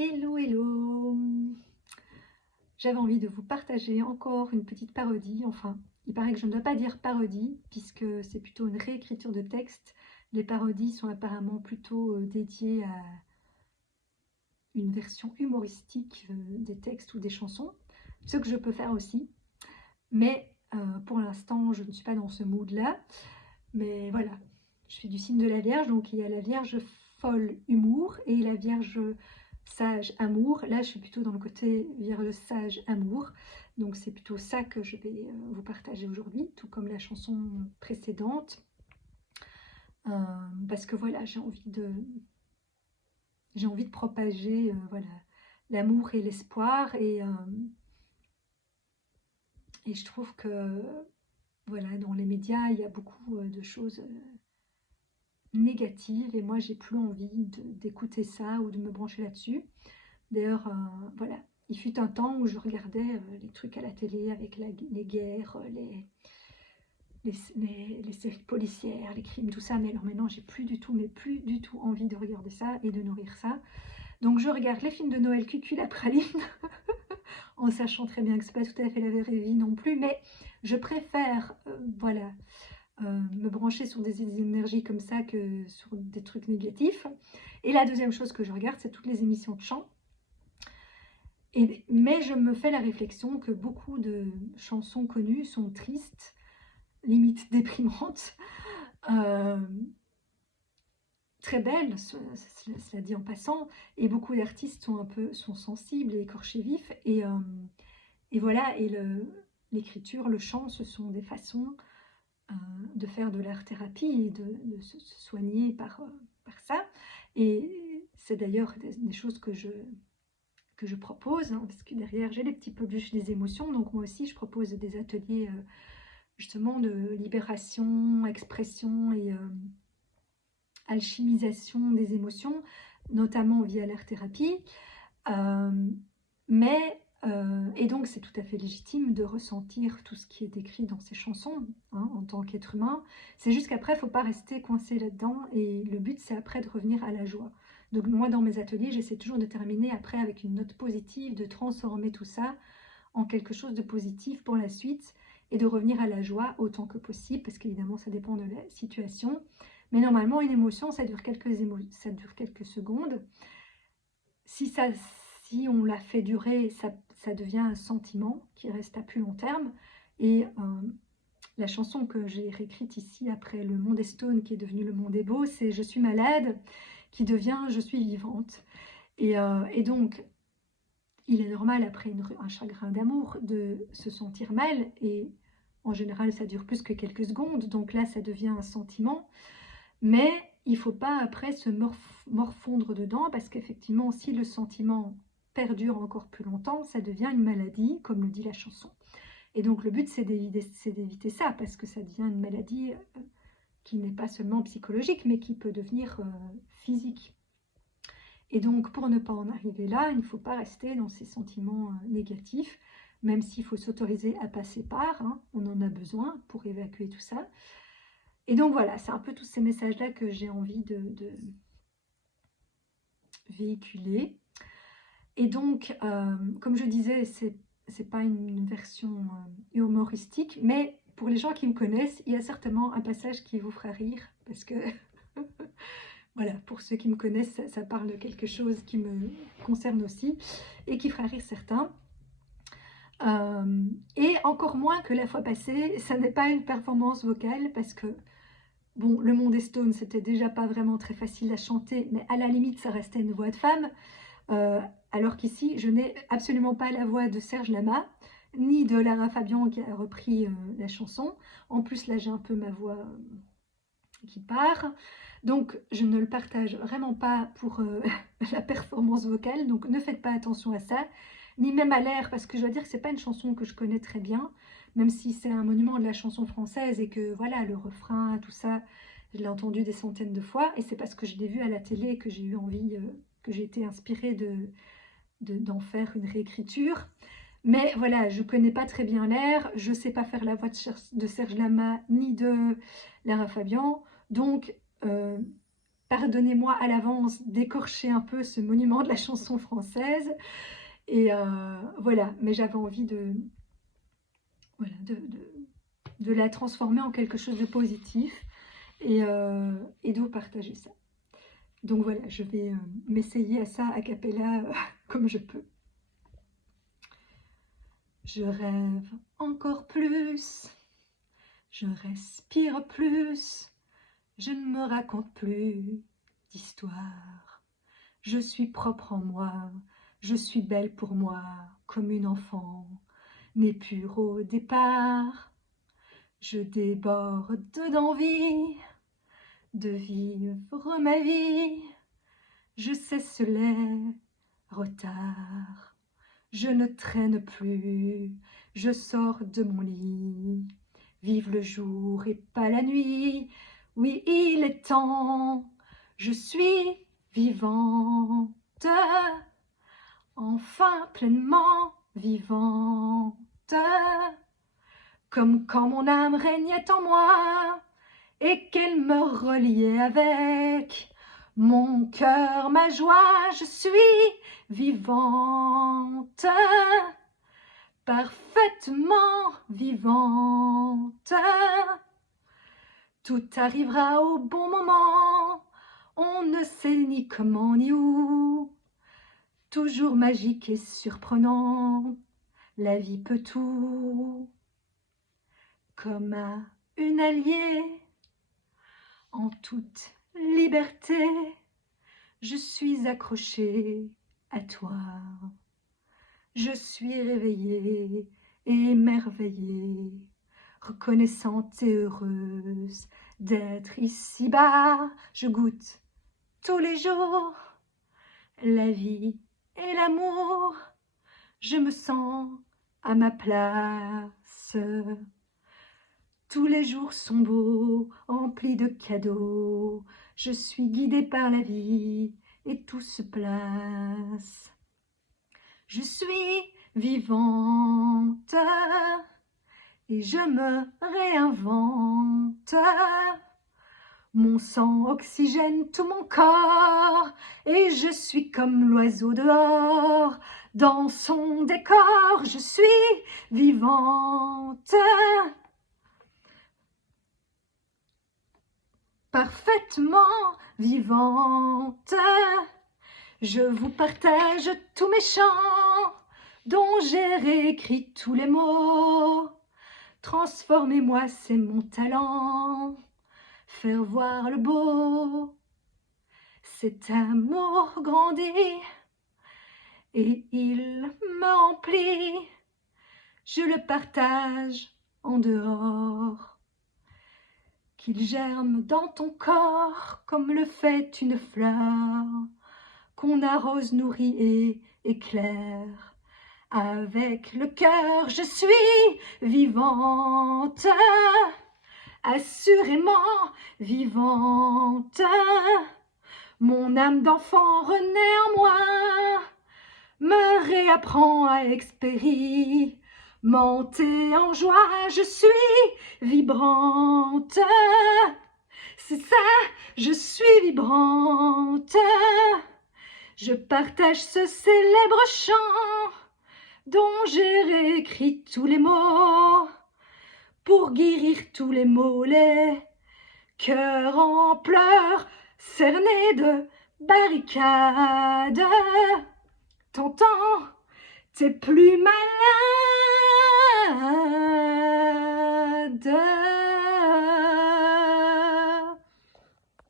Hello, hello! J'avais envie de vous partager encore une petite parodie. Enfin, il paraît que je ne dois pas dire parodie, puisque c'est plutôt une réécriture de texte. Les parodies sont apparemment plutôt dédiées à une version humoristique des textes ou des chansons, ce que je peux faire aussi. Mais pour l'instant, je ne suis pas dans ce mood-là. Mais voilà, je fais du signe de la Vierge, donc il y a la Vierge folle humour et la Vierge sage amour. Là, je suis plutôt dans le côté Vierge sage amour, donc c'est plutôt ça que je vais vous partager aujourd'hui, tout comme la chanson précédente, parce que voilà, j'ai envie de propager voilà, l'amour et l'espoir, et je trouve que voilà, dans les médias, il y a beaucoup de choses négative et moi j'ai plus envie d'écouter ça ou de me brancher là-dessus. D'ailleurs, voilà, il fut un temps où je regardais les trucs à la télé avec les guerres, les séries policières, les crimes, tout ça, mais alors maintenant j'ai plus du tout, mais plus du tout envie de regarder ça et de nourrir ça. Donc je regarde les films de Noël Cucu la praline, en sachant très bien que c'est pas tout à fait la vraie vie non plus, mais je préfère, voilà, me brancher sur des énergies comme ça que sur des trucs négatifs. Et la deuxième chose que je regarde, c'est toutes les émissions de chant. Mais je me fais la réflexion que beaucoup de chansons connues sont tristes, limite déprimantes, euh, très belles, cela dit en passant, et beaucoup d'artistes sont sensibles et écorchés vifs, et voilà, et l'écriture, le chant, ce sont des façons de faire de l'art-thérapie et de se soigner par ça. Et c'est d'ailleurs des choses que je propose, hein, parce que derrière j'ai les petits peluches des émotions, donc moi aussi je propose des ateliers justement de libération, expression et alchimisation des émotions, notamment via l'art-thérapie. Euh, et donc c'est tout à fait légitime de ressentir tout ce qui est écrit dans ces chansons, hein, en tant qu'être humain. C'est juste qu'après, il ne faut pas rester coincé là-dedans, et le but c'est après de revenir à la joie. Donc moi dans mes ateliers, j'essaie toujours de terminer après avec une note positive, de transformer tout ça en quelque chose de positif pour la suite, et de revenir à la joie autant que possible, parce qu'évidemment ça dépend de la situation. Mais normalement une émotion, ça dure quelques secondes. Si on la fait durer, ça devient un sentiment qui reste à plus long terme. Et la chanson que j'ai réécrite ici après Le Monde est Stone, qui est devenu Le Monde est Beau, c'est Je suis malade, qui devient Je suis vivante. Et donc, il est normal après un chagrin d'amour de se sentir mal, et en général ça dure plus que quelques secondes, donc là ça devient un sentiment. Mais il ne faut pas après se morfondre dedans, parce qu'effectivement, si le sentiment perdure encore plus longtemps, ça devient une maladie, comme le dit la chanson. Et donc le but, c'est d'éviter ça, parce que ça devient une maladie qui n'est pas seulement psychologique, mais qui peut devenir physique. Et donc, pour ne pas en arriver là, il ne faut pas rester dans ces sentiments négatifs, même s'il faut s'autoriser à passer par, hein, on en a besoin pour évacuer tout ça. Et donc voilà, c'est un peu tous ces messages-là que j'ai envie de véhiculer. Et donc, comme je disais, c'est pas une version humoristique, mais pour les gens qui me connaissent, il y a certainement un passage qui vous fera rire, parce que, voilà, pour ceux qui me connaissent, ça parle de quelque chose qui me concerne aussi, et qui fera rire certains. Et encore moins que la fois passée, ça n'est pas une performance vocale, parce que bon, Le Monde est Stone, c'était déjà pas vraiment très facile à chanter, mais à la limite, ça restait une voix de femme. Alors qu'ici, je n'ai absolument pas la voix de Serge Lama, ni de Lara Fabian qui a repris la chanson. En plus, là, j'ai un peu ma voix qui part. Donc, je ne le partage vraiment pas pour la performance vocale. Donc, ne faites pas attention à ça, ni même à l'air, parce que je dois dire que c'est pas une chanson que je connais très bien, même si c'est un monument de la chanson française et que voilà, le refrain, tout ça, je l'ai entendu des centaines de fois. Et c'est parce que je l'ai vu à la télé que j'ai eu envie, que j'ai été inspirée d'en faire une réécriture. Mais voilà, je connais pas très bien l'air, je sais pas faire la voix de Serge Lama ni de Lara Fabian, donc pardonnez-moi à l'avance d'écorcher un peu ce monument de la chanson française. Et voilà, mais j'avais envie voilà, de la transformer en quelque chose de positif et de vous partager ça. Donc voilà, je vais m'essayer à ça a cappella comme je peux. Je rêve encore plus, je respire plus, je ne me raconte plus d'histoire. Je suis propre en moi, je suis belle pour moi, comme une enfant, née pure au départ. Je déborde d'envie de vivre ma vie. Je cesse les retards. Je ne traîne plus, je sors de mon lit. Vive le jour et pas la nuit. Oui, il est temps, je suis vivante. Enfin pleinement vivante. Comme quand mon âme régnait en moi et qu'elle me reliait avec mon cœur, ma joie, je suis vivante, parfaitement vivante. Tout arrivera au bon moment, on ne sait ni comment ni où. Toujours magique et surprenant, la vie peut tout. Comme à une alliée, en toute liberté, je suis accrochée à toi. Je suis réveillée et émerveillée, reconnaissante et heureuse d'être ici-bas. Je goûte tous les jours la vie et l'amour. Je me sens à ma place. Tous les jours sont beaux, emplis de cadeaux. Je suis guidée par la vie et tout se place. Je suis vivante et je me réinvente. Mon sang oxygène tout mon corps et je suis comme l'oiseau dehors. Dans son décor, je suis vivante. Parfaitement vivante. Je vous partage tous mes chants dont j'ai réécrit tous les mots. Transformez-moi, c'est mon talent, faire voir le beau. Cet amour grandit et il me remplit. Je le partage en dehors. Qu'il germe dans ton corps comme le fait une fleur, qu'on arrose, nourrit et éclaire. Avec le cœur, je suis vivante, assurément vivante. Mon âme d'enfant renaît en moi, me réapprend à expérimenter en joie. Je suis vibrante, c'est ça, je suis vibrante. Je partage ce célèbre chant dont j'ai réécrit tous les mots pour guérir tous les maux, les cœurs en pleurs, cernés de barricades. T'entends, t'es plus malade.